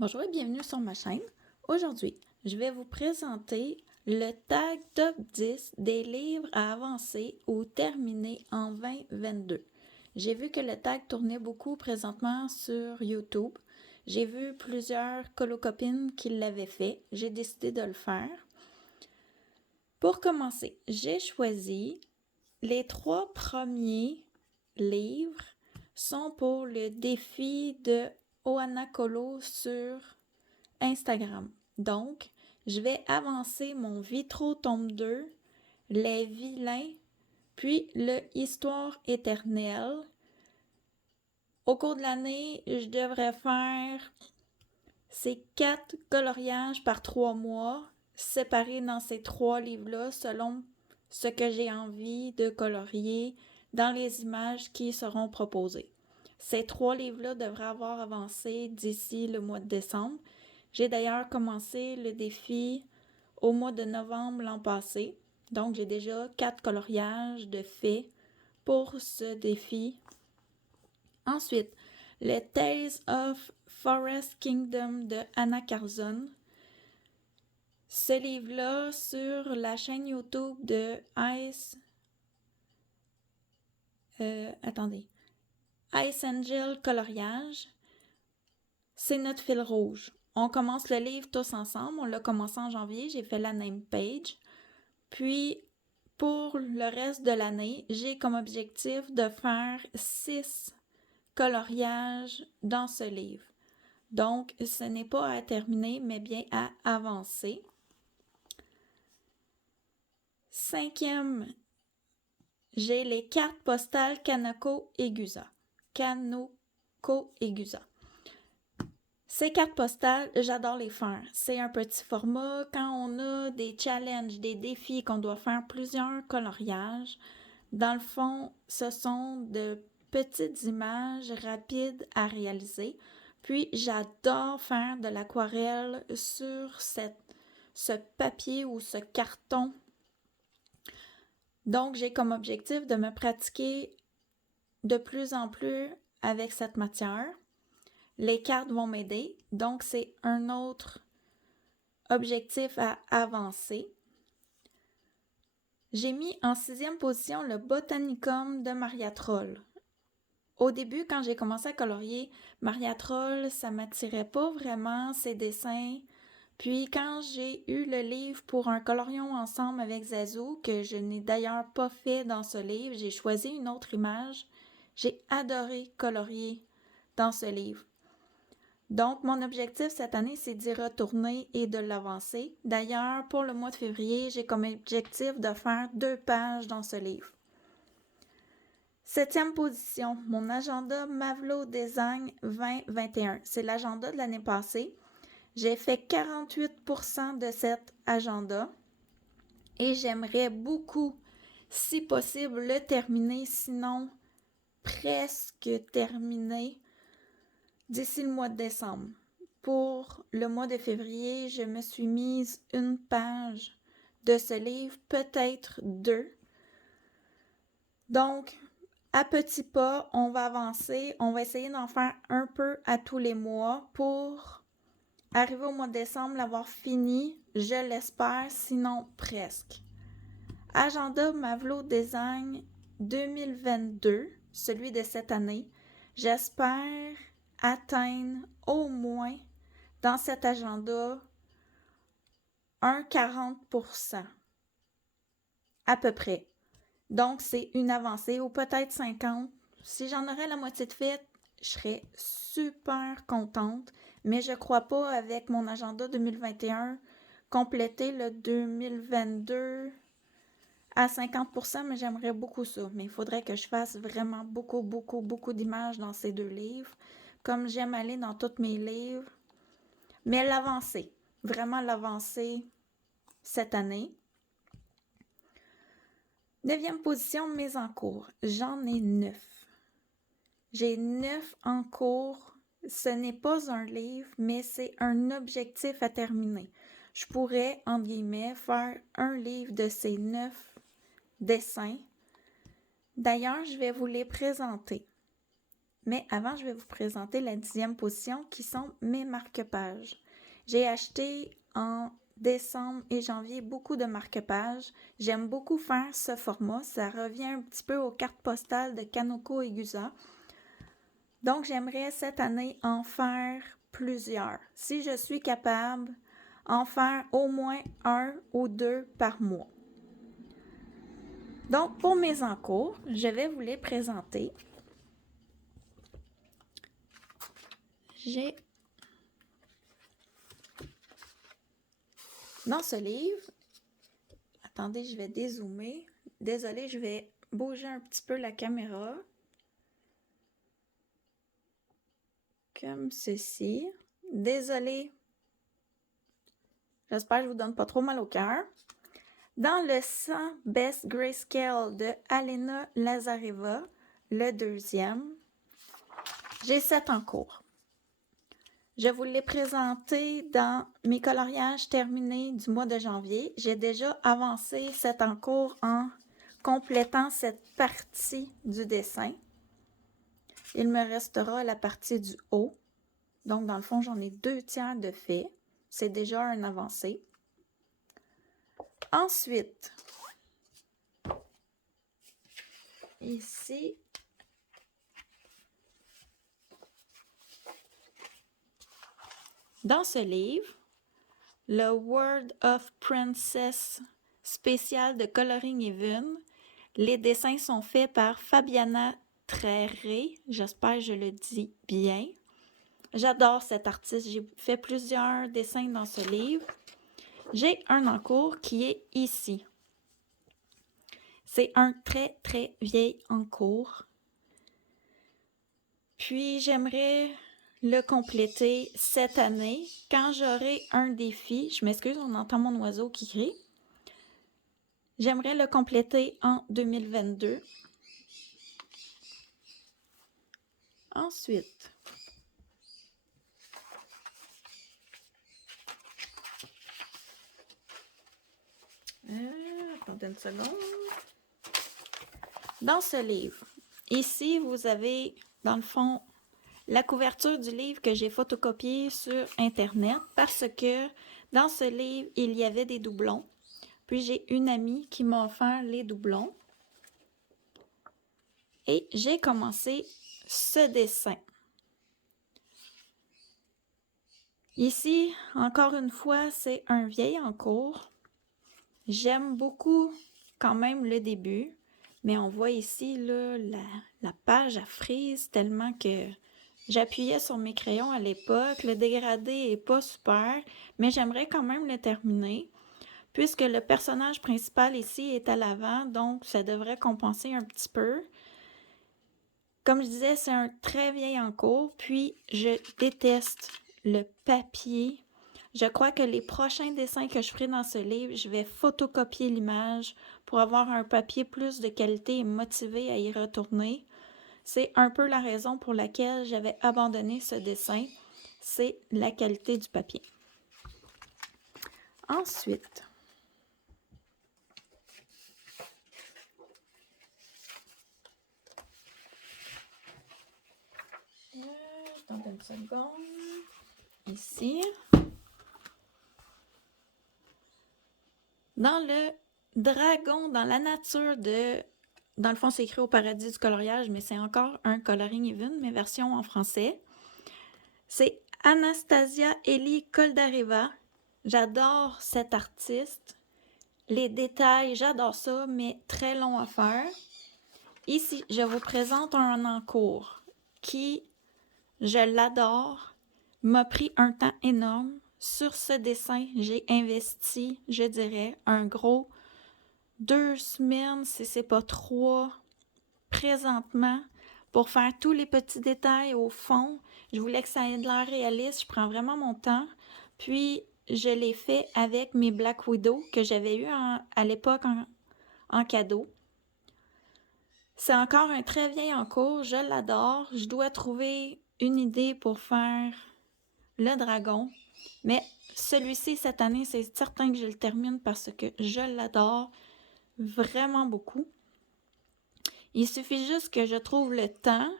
Bonjour et bienvenue sur ma chaîne. Aujourd'hui, je vais vous présenter le tag top 10 des livres à avancer ou terminer en 2022. J'ai vu que le tag tournait beaucoup présentement sur YouTube. J'ai vu plusieurs colocopines qui l'avaient fait. J'ai décidé de le faire. Pour commencer, j'ai choisi les 3 premiers livres sont pour le défi de Oana Colo sur Instagram. Donc, je vais avancer mon Vitro tome 2, Les Vilains, puis le Histoire éternelle. Au cours de l'année, je devrais faire ces 4 coloriages par 3 mois, séparés dans ces 3 livres-là selon ce que j'ai envie de colorier dans les images qui seront proposées. Ces 3 livres-là devraient avoir avancé d'ici le mois de décembre. J'ai d'ailleurs commencé le défi au mois de novembre l'an passé. Donc, j'ai déjà 4 coloriages de faits pour ce défi. Ensuite, le Tales of Forest Kingdom de Anna Carzon. Ce livre-là sur la chaîne YouTube de Ice Angel Coloriage. C'est notre fil rouge. On commence le livre tous ensemble. On l'a commencé en janvier. J'ai fait la name page. Puis, pour le reste de l'année, j'ai comme objectif de faire 6 coloriages dans ce livre. Donc, ce n'est pas à terminer, mais bien à avancer. 5e, j'ai les cartes postales Kanoko et Gusa. Kanoko et Gusa. Ces cartes postales, j'adore les faire. C'est un petit format. Quand on a des challenges, des défis, qu'on doit faire plusieurs coloriages, dans le fond, ce sont de petites images rapides à réaliser. Puis, j'adore faire de l'aquarelle sur ce papier ou ce carton. Donc, j'ai comme objectif de me pratiquer de plus en plus avec cette matière. Les cartes vont m'aider, donc c'est un autre objectif à avancer. J'ai mis en 6e position le Botanicum de Maria Troll. Au début, quand j'ai commencé à colorier Maria Troll, ça m'attirait pas vraiment ses dessins. Puis quand j'ai eu le livre pour un colorion ensemble avec Zazou, que je n'ai d'ailleurs pas fait dans ce livre, j'ai choisi une autre image. J'ai adoré colorier dans ce livre. Donc, mon objectif cette année, c'est d'y retourner et de l'avancer. D'ailleurs, pour le mois de février, j'ai comme objectif de faire 2 pages dans ce livre. 7e position, mon agenda Mavlo Design 2021. C'est l'agenda de l'année passée. J'ai fait 48% de cet agenda et j'aimerais beaucoup, si possible, le terminer, sinon presque terminer d'ici le mois de décembre. Pour le mois de février, je me suis mise une page de ce livre, peut-être 2. Donc, à petits pas, on va avancer. On va essayer d'en faire un peu à tous les mois pour arriver au mois de décembre, l'avoir fini, je l'espère, sinon presque. Agenda Mavlo Design 2022, celui de cette année. J'espère atteindre au moins dans cet agenda un 40%, à peu près. Donc, c'est une avancée, ou peut-être 50. Si j'en aurais la moitié de fait, je serais super contente, mais je crois pas avec mon agenda 2021 compléter le 2022 à 50%, mais j'aimerais beaucoup ça. Mais il faudrait que je fasse vraiment beaucoup d'images dans ces 2 livres, comme j'aime aller dans tous mes livres. Mais l'avancer, vraiment l'avancer cette année. 9e position, mes en cours. J'en ai 9. J'ai 9 en cours. Ce n'est pas un livre, mais c'est un objectif à terminer. Je pourrais, entre guillemets, faire un livre de ces 9 dessins. D'ailleurs, je vais vous les présenter. Mais avant, je vais vous présenter la 10e position qui sont mes marque-pages. J'ai acheté en décembre et janvier beaucoup de marque-pages. J'aime beaucoup faire ce format. Ça revient un petit peu aux cartes postales de Kanoko et Gusa. Donc, j'aimerais cette année en faire plusieurs. Si je suis capable, en faire au moins 1 ou 2 par mois. Donc, pour mes encours, je vais vous les présenter. J'ai dans ce livre, attendez, je vais dézoomer. Désolée, je vais bouger un petit peu la caméra. Comme ceci. Désolée. J'espère que je ne vous donne pas trop mal au cœur. Dans le 100 Best Grayscale de Alena Lazareva, le 2e, j'ai 7 en cours. Je vous l'ai présenté dans mes coloriages terminés du mois de janvier. J'ai déjà avancé 7 en cours en complétant cette partie du dessin. Il me restera la partie du haut. Donc, dans le fond, j'en ai 2/3 de fait. C'est déjà un avancé. Ensuite, ici, dans ce livre, le World of Princess spécial de Coloring Even, les dessins sont faits par Fabiana Tréré. J'espère que je le dis bien. J'adore cet artiste. J'ai fait plusieurs dessins dans ce livre. J'ai un en cours qui est ici. C'est un très, très vieil en cours. Puis, j'aimerais le compléter cette année quand j'aurai un défi. Je m'excuse, on entend mon oiseau qui crie. J'aimerais le compléter en 2022. Ensuite, attendez une seconde. Dans ce livre, ici, vous avez, dans le fond, la couverture du livre que j'ai photocopié sur Internet parce que dans ce livre, il y avait des doublons. Puis j'ai une amie qui m'a offert les doublons. Et j'ai commencé ce dessin. Ici, encore une fois, c'est un vieil en cours. J'aime beaucoup quand même le début, mais on voit ici là, la page à frise tellement que j'appuyais sur mes crayons à l'époque. Le dégradé n'est pas super, mais j'aimerais quand même le terminer. Puisque le personnage principal ici est à l'avant, donc ça devrait compenser un petit peu. Comme je disais, c'est un très vieil en cours, puis je déteste le papier. Je crois que les prochains dessins que je ferai dans ce livre, je vais photocopier l'image pour avoir un papier plus de qualité et me motiver à y retourner. C'est un peu la raison pour laquelle j'avais abandonné ce dessin, c'est la qualité du papier. Ensuite, attendez une seconde. Ici. Dans le dragon, dans la nature de... Dans le fond, c'est écrit au paradis du coloriage, mais c'est encore un Coloring Even, mais version en français. C'est Anastasia Eli Koldareva. J'adore cet artiste. Les détails, j'adore ça, mais très long à faire. Ici, je vous présente un en cours qui, je l'adore, m'a pris un temps énorme. Sur ce dessin, j'ai investi, je dirais, un gros 2 semaines, si c'est pas 3, présentement, pour faire tous les petits détails au fond. Je voulais que ça ait de l'air réaliste, je prends vraiment mon temps. Puis, je l'ai fait avec mes Black Widow que j'avais eu à l'époque en cadeau. C'est encore un très vieil en cours, je l'adore. Je dois trouver une idée pour faire le dragon. Mais celui-ci, cette année, c'est certain que je le termine parce que je l'adore vraiment beaucoup. Il suffit juste que je trouve le temps,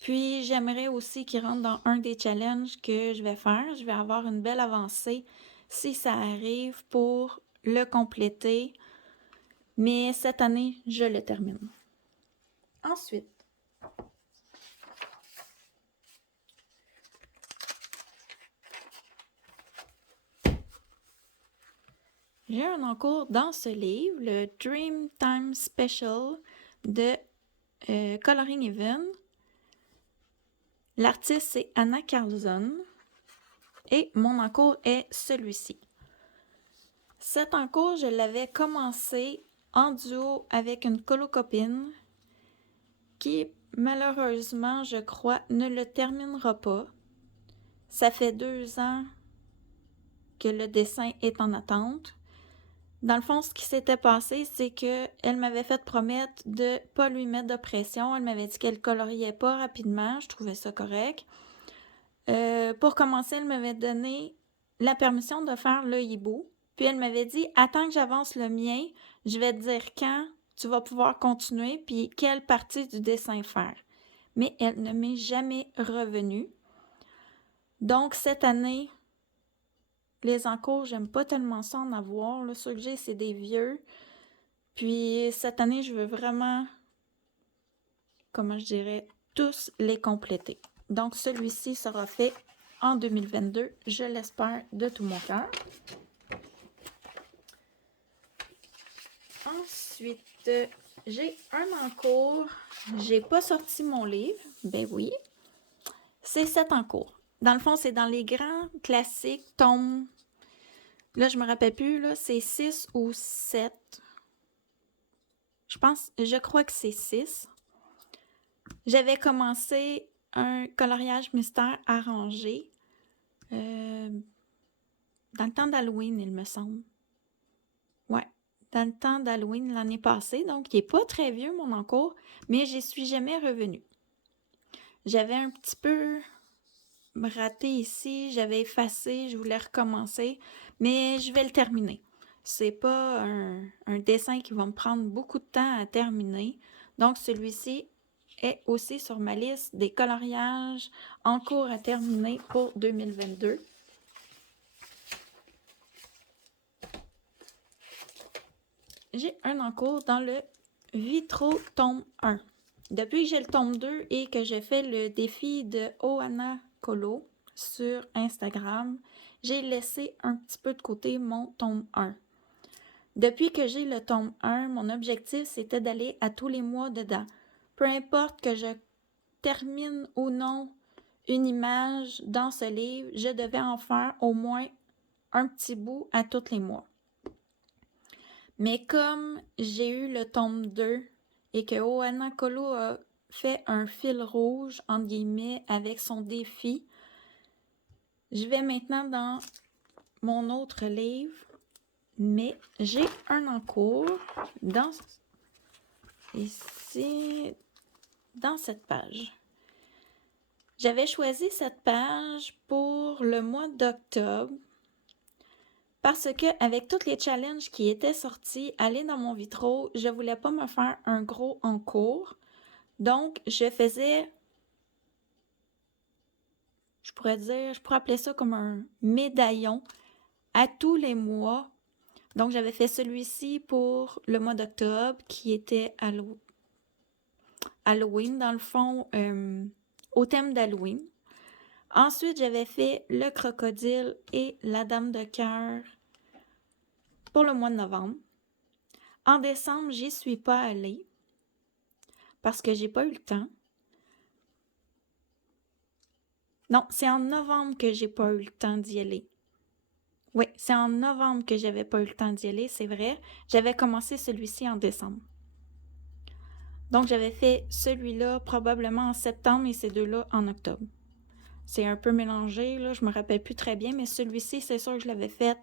Puis, j'aimerais aussi qu'il rentre dans un des challenges que je vais faire. Je vais avoir une belle avancée si ça arrive pour le compléter. Mais cette année, je le termine. Ensuite, j'ai un encours dans ce livre, le Dreamtime Special de Coloring Even. L'artiste, c'est Anna Carlson et mon encours est celui-ci. Cet encours, je l'avais commencé en duo avec une colocopine qui, malheureusement, je crois, ne le terminera pas. Ça fait 2 ans que le dessin est en attente. Dans le fond, ce qui s'était passé, c'est qu'elle m'avait fait promettre de ne pas lui mettre de pression. Elle m'avait dit qu'elle ne coloriait pas rapidement. Je trouvais ça correct. Pour commencer, elle m'avait donné la permission de faire le hibou. Puis elle m'avait dit, attends que j'avance le mien, je vais te dire quand tu vas pouvoir continuer, puis quelle partie du dessin faire. Mais elle ne m'est jamais revenue. Donc, cette année, les encours, j'aime pas tellement ça en avoir. Là, ceux que j'ai, c'est des vieux. Puis, cette année, je veux vraiment, comment je dirais, tous les compléter. Donc, celui-ci sera fait en 2022, je l'espère de tout mon cœur. Ensuite, j'ai un encours. J'ai pas sorti mon livre. Ben oui. C'est 7 encours. Dans le fond, c'est dans les grands classiques, tomes. Là, je me rappelle plus, là, c'est 6 ou 7. Je crois que c'est 6. J'avais commencé un coloriage mystère arrangé dans le temps d'Halloween, il me semble. Ouais, dans le temps d'Halloween l'année passée, donc il n'est pas très vieux mon encours, mais j'y suis jamais revenue. J'avais un petit peu raté ici, j'avais effacé, je voulais recommencer, mais je vais le terminer. C'est pas un dessin qui va me prendre beaucoup de temps à terminer, donc celui-ci est aussi sur ma liste des coloriages en cours à terminer pour 2022. J'ai un encours dans le Vitro tome 1. Depuis que j'ai le tome 2 et que j'ai fait le défi de Ohana Colo sur Instagram, j'ai laissé un petit peu de côté mon tome 1. Depuis que j'ai le tome 1, mon objectif c'était d'aller à tous les mois dedans. Peu importe que je termine ou non une image dans ce livre, je devais en faire au moins un petit bout à tous les mois. Mais comme j'ai eu le tome 2 et que Ohana Colo a fait un fil rouge, entre guillemets, avec son défi, je vais maintenant dans mon autre livre, mais j'ai un encours ici, dans cette page. J'avais choisi cette page pour le mois d'octobre parce que avec tous les challenges qui étaient sortis, aller dans mon vitro, je voulais pas me faire un gros encours. Donc, je faisais, je pourrais appeler ça comme un médaillon à tous les mois. Donc, j'avais fait celui-ci pour le mois d'octobre qui était Halloween, dans le fond, au thème d'Halloween. Ensuite, j'avais fait le crocodile et la dame de cœur pour le mois de novembre. En décembre, j'y suis pas allée parce que j'ai pas eu le temps. Non, c'est en novembre que j'ai pas eu le temps d'y aller. Oui, c'est en novembre que j'avais pas eu le temps d'y aller, c'est vrai. J'avais commencé celui-ci en décembre. Donc, j'avais fait celui-là probablement en septembre et ces deux-là en octobre. C'est un peu mélangé, là, je me rappelle plus très bien, mais celui-ci, c'est sûr que je l'avais fait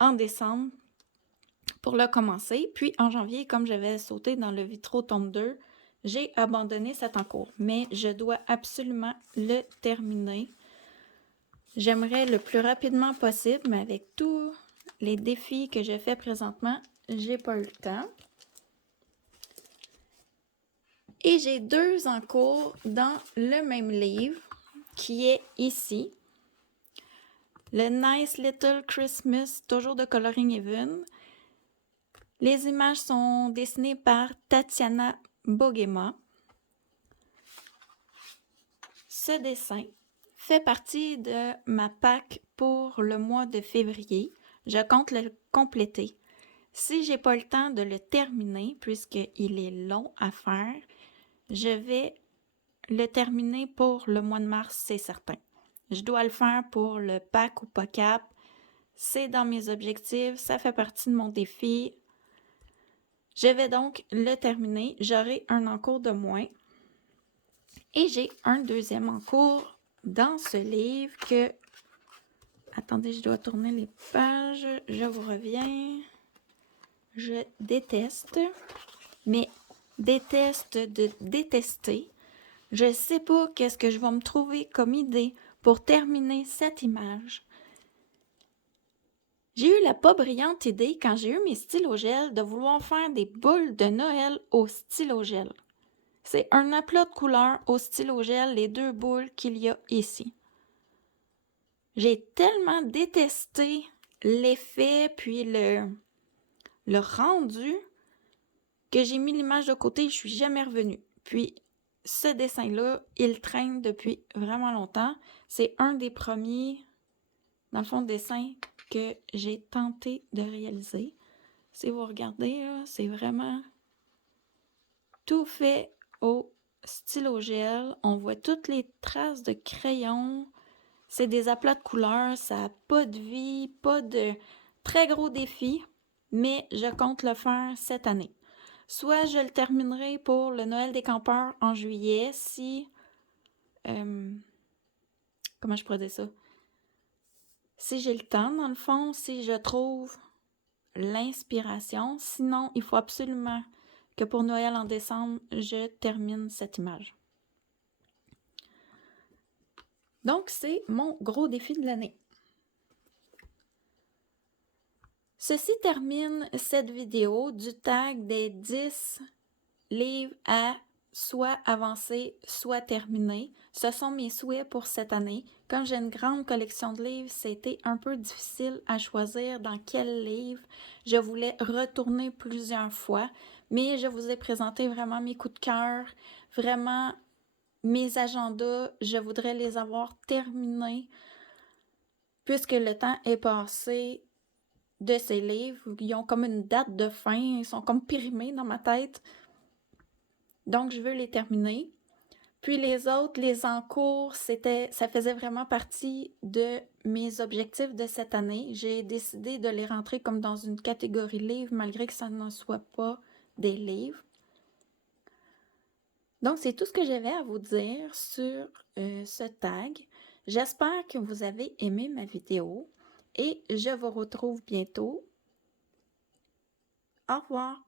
en décembre pour le commencer. Puis, en janvier, comme j'avais sauté dans le Vitro tome 2, j'ai abandonné cet encours. Mais je dois absolument le terminer. J'aimerais le plus rapidement possible, mais avec tous les défis que je fais présentement, j'ai pas eu le temps. Et j'ai 2 en cours dans le même livre qui est ici. Le Nice Little Christmas, toujours de Coloring Even. Les images sont dessinées par Tatiana Bogema. Ce dessin fait partie de ma pack pour le mois de février. Je compte le compléter. Si j'ai pas le temps de le terminer, puisqu'il est long à faire, je vais le terminer pour le mois de mars, c'est certain. Je dois le faire pour le pack ou pas cap. C'est dans mes objectifs, ça fait partie de mon défi. Je vais donc le terminer. J'aurai un en cours de moins. Et j'ai un deuxième en cours dans ce livre que... Attendez, je dois tourner les pages. Je vous reviens. Je déteste, mais déteste de détester. Je sais pas qu'est-ce que je vais me trouver comme idée pour terminer cette image. J'ai eu la pas brillante idée, quand j'ai eu mes stylogels, de vouloir faire des boules de Noël au stylogel. C'est un aplat de couleurs au stylogel, les 2 boules qu'il y a ici. J'ai tellement détesté l'effet puis le rendu que j'ai mis l'image de côté et je suis jamais revenue. Puis ce dessin-là, il traîne depuis vraiment longtemps. C'est un des premiers, dans le fond, dessins que j'ai tenté de réaliser. Si vous regardez, là, c'est vraiment tout fait au stylo gel. On voit toutes les traces de crayon. C'est des aplats de couleurs. Ça n'a pas de vie, pas de très gros défi. Mais je compte le faire cette année. Soit je le terminerai pour le Noël des campeurs en juillet si... comment je pourrais dire ça? Si j'ai le temps, dans le fond, si je trouve l'inspiration. Sinon, il faut absolument que pour Noël en décembre, je termine cette image. Donc, c'est mon gros défi de l'année. Ceci termine cette vidéo du tag des 10 livres à soit avancer, soit terminer. Ce sont mes souhaits pour cette année. Comme j'ai une grande collection de livres, c'était un peu difficile à choisir dans quel livre je voulais retourner plusieurs fois, mais je vous ai présenté vraiment mes coups de cœur, vraiment mes agendas, je voudrais les avoir terminés puisque le temps est passé de ces livres. Ils ont comme une date de fin, ils sont comme périmés dans ma tête. Donc, je veux les terminer. Puis les autres, les en cours, ça faisait vraiment partie de mes objectifs de cette année. J'ai décidé de les rentrer comme dans une catégorie livres, malgré que ça ne soit pas des livres. Donc, c'est tout ce que j'avais à vous dire sur ce tag. J'espère que vous avez aimé ma vidéo et je vous retrouve bientôt. Au revoir!